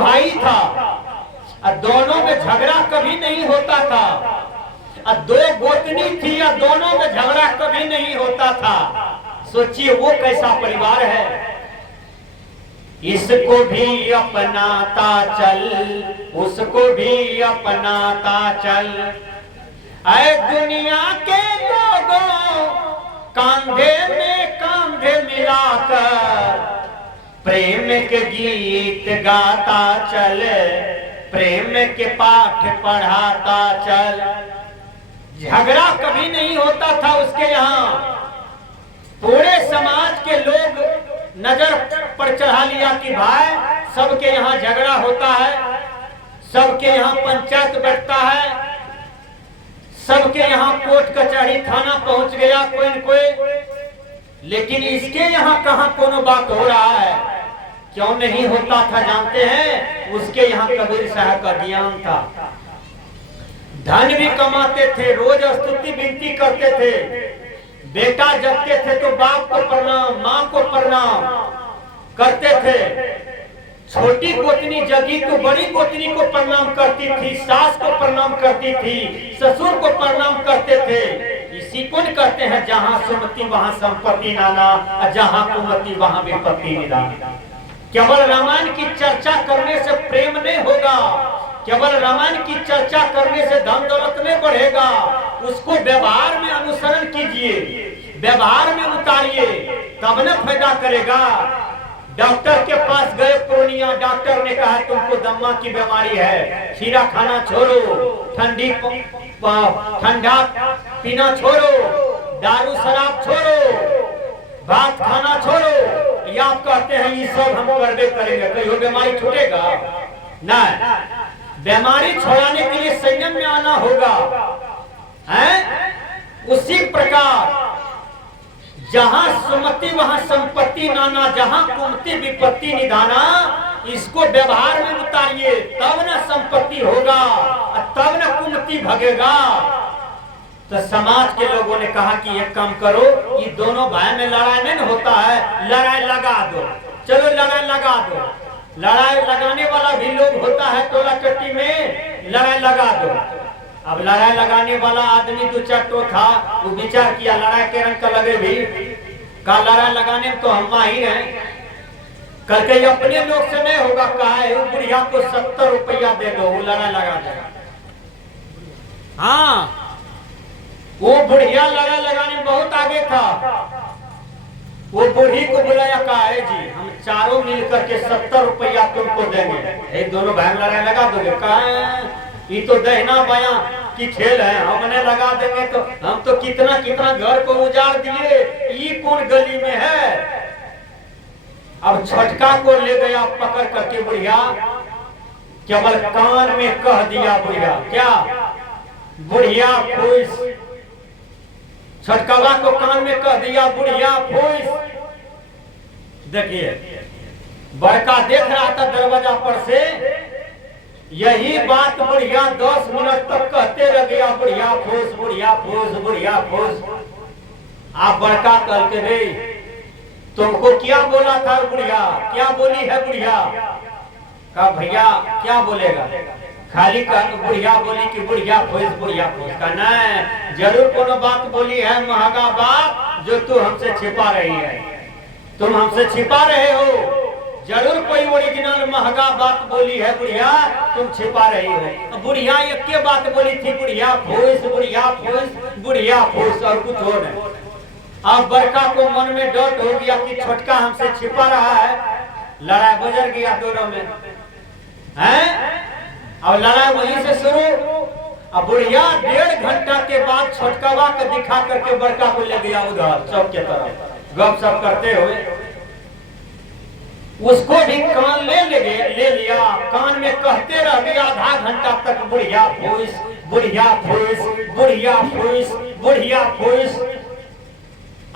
भाई था और दोनों में झगड़ा कभी नहीं होता था। और दो गोतनी थी और दोनों में झगड़ा कभी नहीं होता था। सोचिए वो कैसा परिवार है। इसको भी अपनाता चल, उसको भी अपनाता चल, ऐ दुनिया के लोगों कांधे में कांधे मिलाकर प्रेम के गीत गाता चल, प्रेम के पाठ पढ़ाता चल। झगड़ा कभी नहीं होता था उसके यहाँ। पूरे समाज के लोग नजर पर चढ़ा लिया कि भाई सबके यहाँ झगड़ा होता है, सबके यहाँ पंचायत बैठता है, सबके यहाँ कोर्ट कचहरी थाना पहुंच गया कोई न कोई। लेकिन इसके यहाँ कहाँ कोनो बात हो रहा है? क्यों नहीं होता था जानते हैं? उसके यहाँ कबीर साहब का ज्ञान था। धन भी कमाते थे, रोज स्तुति विनती करते थे। बेटा जगते थे तो बाप को प्रणाम, माँ को प्रणाम करते थे। छोटी गोतनी जगी तो बड़ी गोतनी को प्रणाम करती थी, सास को प्रणाम करती थी, ससुर को प्रणाम करते थे। इसी को कहते हैं जहाँ सुमति वहाँ संपत्ति नाना, जहाँ कुमति वहाँ विपत्ति निदान। केवल रामायण की चर्चा करने से प्रेम नहीं होगा, केवल रामायण की चर्चा करने से धन दौलत नहीं बढ़ेगा। उसको व्यवहार में अनुसरण कीजिए, व्यवहार में उतारिए, तब न फायदा करेगा। डॉक्टर के पास गए पूर्णिया, डॉक्टर ने कहा तुमको दम्मा की बीमारी है, खीरा खाना छोड़ो, ठंडा पीना छोड़ो, दारू शराब छोड़ो, भात खाना छोड़ो। ये आप कहते हैं ये सब हम करबे करेंगे, कहीं बीमारी छूटेगा? नहीं, बीमारी छुड़ाने के लिए संयम में आना होगा। हैं? उसी प्रकार जहां सुमति वहां संपत्ति नाना, जहां कुमति विपत्ति निधाना। इसको व्यवहार में उतारिए, तब न संपत्ति होगा, तब न कुमति भगेगा। तो समाज के लोगों ने कहा कि एक काम करो, ये दोनों भाई में लड़ाई नहीं होता है, लड़ाई लगा दो। चलो लड़ाई लगा दो। लड़ाई लगाने वाला भी लोग होता है टोला चट्टी में, लड़ाई लगा दो। अब लड़ाई लगाने वाला आदमी दो चार तो था, वो विचार किया लड़ाई के रंग का लगे भी का लड़ाई लगाने में तो हम ही हैं। कल के अपने लोग से नहीं होगा, कहा है वो बुढ़िया को 70 रुपया दे दो, वो लड़ाई लगा देगा। हाँ, वो बुढ़िया लड़ाई लगाने में बहुत आगे था। वो बूढ़ी को बुलाया, कहा है जी हम चारों मिलकर के 70 रुपया तुमको देंगे, एक दोनों भाई लड़ाई लगा दोगे? कहा ये तो दहना बाया की खेल है, हमने लगा देंगे तो हम तो कितना कितना घर को उजाड़ दिए, ये कौन गली में है? अब छटका को ले गया पकड़ करके बुढ़िया, केवल कान में कह दिया बुढ़िया, क्या बुढ़िया खुश, छटकावा को कान में कह दिया बुढ़िया खुश। देखिए बड़का देख रहा था दरवाजा पर से, यही बात बुढ़िया 10 मिनट तक कहते रह गया, बुढ़िया खुश, बुढ़िया खुश, बुढ़िया खुश। आप बड़का कल के रे तुमको क्या बोला था बुढ़िया, क्या बोली है बुढ़िया? कहा भैया क्या बोलेगा, खाली कहा बुढ़िया बोली कि बुढ़िया खुश, बुढ़िया खुश। का नहीं, जरूर कोनो बात बोली है, महंगा बात जो तू हमसे छिपा रही है, तुम हमसे छिपा रहे हो। जरूर कोई ओरिजिनल महंगा बात बोली है बुढ़िया, तुम छिपा रही हो। बुढ़िया एक के बात बोली थी, बुढ़िया खुश, बुढ़िया खुश, बुढ़िया खुश, और कुछ हो नहीं। अब बड़का को मन में डर हो गया कि छोटका हमसे छिपा रहा है, लड़ाई गुजर गया दोनों में। हैं? अब लड़ाई वहीं से शुरू। अब बुढ़िया 1.5 घंटा के बाद छोटकावा को दिखा करके बड़का को ले गया उधर चौक के तरफ, गपशप करते हुए। उसको भी कान ले लिया, कान में कहते रह गया आधा घंटा तक, बुढ़िया खुश, बुढ़िया खुश, बुढ़िया खुश, बुढ़िया खुश।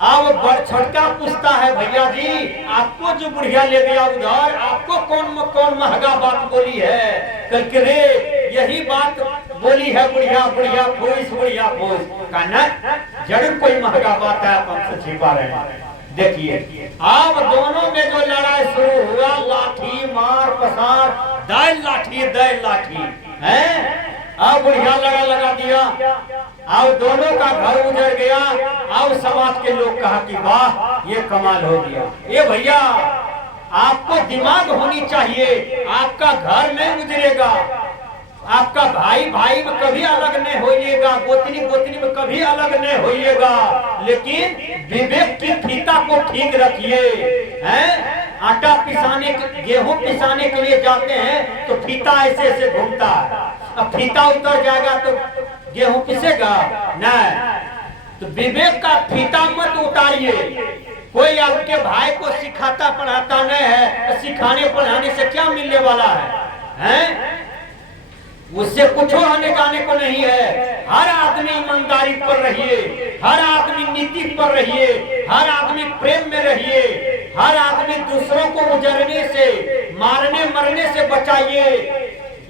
अब बड़ छोटका पूछता है भैया जी आपको जो बुढ़िया ले गया उधर, आपको कौन महंगा बात बोली है? कल के रे यही बात बोली है बुढ़िया, बुढ़िया खुश, बुढ़िया खुश। कहना जरूर कोई महंगा बात है, आप हमसे छिपा रहे हैं। देखिए अब दोनों में जो लड़ाई शुरू हुआ, लाठी मार पसार दाय लाठी है। अब बुढ़िया लगा दिया, अब दोनों का घर उजड़ गया। अब समाज के लोग कहा कि वाह ये कमाल हो गया। ये भैया आपको दिमाग होनी चाहिए, आपका घर नहीं उजड़ेगा, आपका भाई भाई में कभी अलग नहीं होइएगा, गोतनी गोतनी में कभी अलग नहीं होइएगा, लेकिन विवेक की फीता को ठीक रखिए। हैं आटा पिसाने गेहूं पिसाने के लिए जाते हैं तो फीता ऐसे ऐसे घूमता है, अब फीता उतर जाएगा तो गेहूं पिसेगा नहीं। तो विवेक का फीता मत उतारिए। कोई आपके भाई को सिखाता पढ़ाता नहीं है, सिखाने पढ़ाने से क्या मिलने वाला है? उससे कुछ आने जाने को नहीं है। हर आदमी ईमानदारी पर रहिए, हर आदमी नीति पर रहिए, हर आदमी प्रेम में रहिए, हर आदमी दूसरों को उजड़ने से मारने मरने से बचाइए।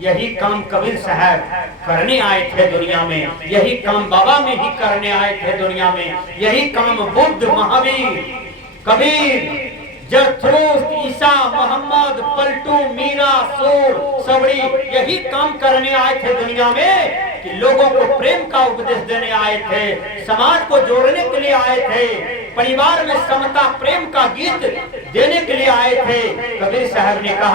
यही काम कबीर साहब करने आए थे दुनिया में, यही काम बाबा में ही करने आए थे दुनिया में, यही काम बुद्ध महावीर कबीर जरथरूस ईसा मोहम्मद पलटू मीरा सूर सबरी यही काम करने आए थे दुनिया में कि लोगों को प्रेम का उपदेश देने आए थे, समाज को जोड़ने के लिए आए थे, परिवार में समता प्रेम का गीत देने के लिए आए थे। कबीर साहब ने कहा